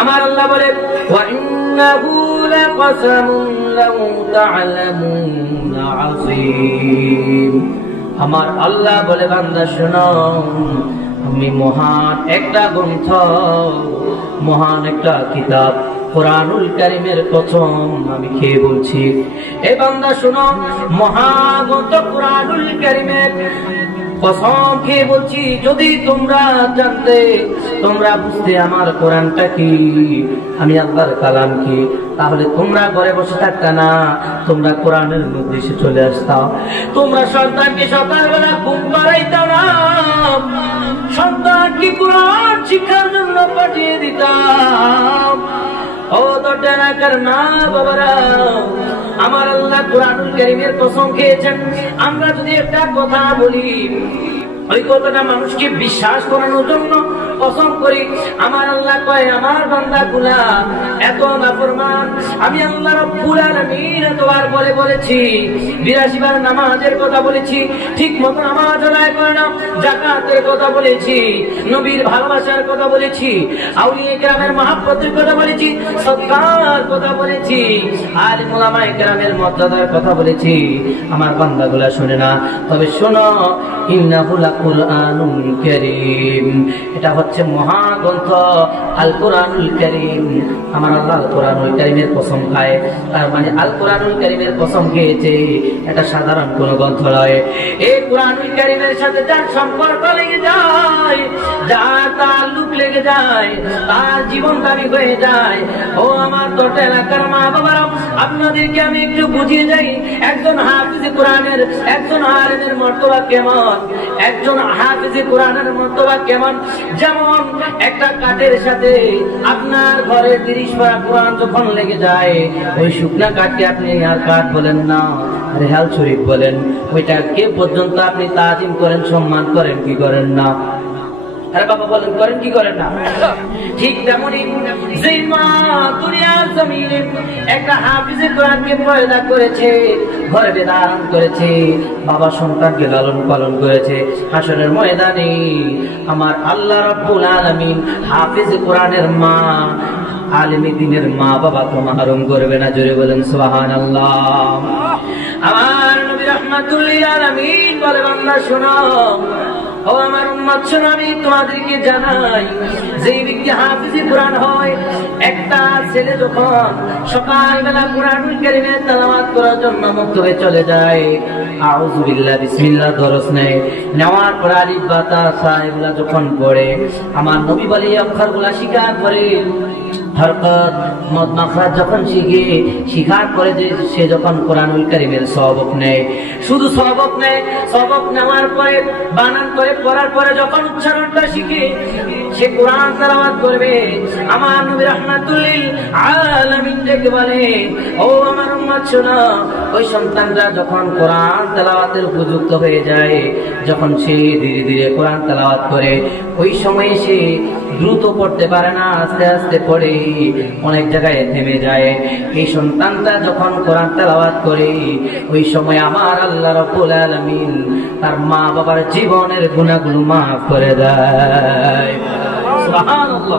আমার আল্লাহ বলে ওয়া ইন্নাহু লাকাসামুন লাউ তা'লামুনা আযীম। আমার আল্লাহ বলে বান্দা শোনো, আমি মহান একটা গ্রন্থ, মহান একটা কিতাব কোরআনুল কারীমের কসম আমি খেয়ে বলছি। এ বান্দা শোনো, মহাগ্রন্থ কোরআনুল কারীমের কসম খেয়ে বলছি, যদি তোমরা জানতে, তোমরা বুঝতে আমার কোরআনটা কি, আমি আল্লাহর কালাম কি, তাহলে তোমরা ঘরে বসে থাকতা না, তোমরা কোরআনের মধ্যে এসে চলে আসতাম। তোমরা সন্তানকে সকালবেলা ঘুম পাড়াইতাম না, সন্তানকে কোরআন শিক্ষার জন্য পাঠিয়ে দিতাম। ও দরজানাকার না বাবারা, আমার আল্লাহ কোরআনুল কারীমের কসম খেয়েছেন। আমরা যদি একটা কথা বলি, ওই কথাটা মানুষকে বিশ্বাস করানোর জন্য কসম করি। আমার আল্লাহ কয়, আমার বান্দাগুলা এত নাফরমান, আমি আল্লাহ রাব্বুল আলামিন এতবার বলেছি, 82 বার নামাজের কথা বলেছি, ঠিক মতো নামাজ আদায় করে না, যাকাতের কথা বলেছি, নবীর ভালোবাসার কথা বলেছি, আউলিয়া কেরামের মহব্বতের কথা বলেছি, সদকার কথা বলেছি, আলিম উলামায়ে কেরামের মর্যাদার কথা বলেছি। আমার বান্দাগুলা শুনে না। তবে শোনো, ইন্নাহু লাকুরআনুল কারীম, এটা হচ্ছে মহাগ্রন্থ আল কোরআনুল কারীম। আমার আল্লাহ আল কোরআনুল কারীমের কসম খায়, তার মানে আল কোরআনুল কারীমের কসম খেয়েছে, এটা সাধারণ কোন গ্রন্থ নয়। এই কোরআনুল কারীমের সাথে যার সম্পর্ক লেগে যায়, যার তাল্লুক লেগে যায়, তার জীবন দাবি হয়ে যায়। ও আমার তোটা এলাকার মা বাবারা, আপনাদেরকে আমি একটু বুঝিয়ে যাই, একজন হাফিজে কোরআনের, একজন আলেমের মর্তবা কেমন, একজন হাফিজে কোরআনের মর্তবা কেমন। যেমন একটা কাঠের সাথে আপনার ঘরে 30 পারা কোরআন যখন লেগে যায়, ওই শুকনা কাঠকে আপনি আর কাঠ বলেন না, রেহাল শরীফ বলেন। ওইটা কে পর্যন্ত আপনি তাজিম করেন, সম্মান করেন কি করেন না? আরে বাবা বলেন, করেন কি করেন না? ঠিক তেমনি যে মা দুনিয়ার জমিনে একটা হাফিজে কোরআনকে পয়দা করেছে, গর্ভে ধারণ করেছে, বাবা সন্তানকে লালন পালন করেছে, হাসরের ময়দানে আমার আল্লাহ রাব্বুল আলামিন হাফিজে কোরআনের মা, আলেমে দ্বীনের মা বাবা তো মাহরুম করবে না। জোরে বলেন সুবহানাল্লাহ। আমার নবী রাহমাতুল লিল আলামিন বলে, বান্দা শোনো, ও আমার উম্মত শোনো, আমি তোমাদেরকে জানাই, যে ব্যক্তি হাফিজে কোরআন হয়, একটা ছেলে যখন সকালবেলা কোরআনুল কারীমের তেলাওয়াত করার জন্য মুক্ত হয়ে চলে যায়, আউযু বিল্লাহ বিসমিল্লাহ দরস নেয়, নেওয়ার পর আলিফ বা তা সা এগুলা যখন পড়ে, আমার নবী বলে এই অক্ষরগুলা শিখার পরে, হরকত মদ মাখরাজ যখন শিখার পরে যে সে যখন কোরআনুল কারীমের সওয়াব নেয়, শুধু সওয়াব নেয়, সওয়াব নেওয়ার পরে বানান করে পড়ার পরে যখন উচ্চারণটা শিখে সে কোরআন তেলাওয়াত করবে, আমার নবী রাহমাতুল লিল আলামিন ডেকে বলে, ও আমার উম্মত শোনো, ওই সন্তানরা যখন কোরআন তেলাওয়াতের উপযুক্ত হয়ে যায়, যখন সে ধীরে ধীরে কোরআন তেলাওয়াত করে, ওই সময়ে সে দ্রুত পড়তে পারে না, আস্তে আস্তে পড়ে, অনেক জায়গায় থেমে যায়। এই সন্তানটা যখন কোরআন তেলাওয়াত করে, ওই সময় আমার আল্লাহ রাব্বুল আলামিন তার মা বাবার জীবনের গুনাহগুলো মাফ করে দেয়। সুবহানাল্লাহ।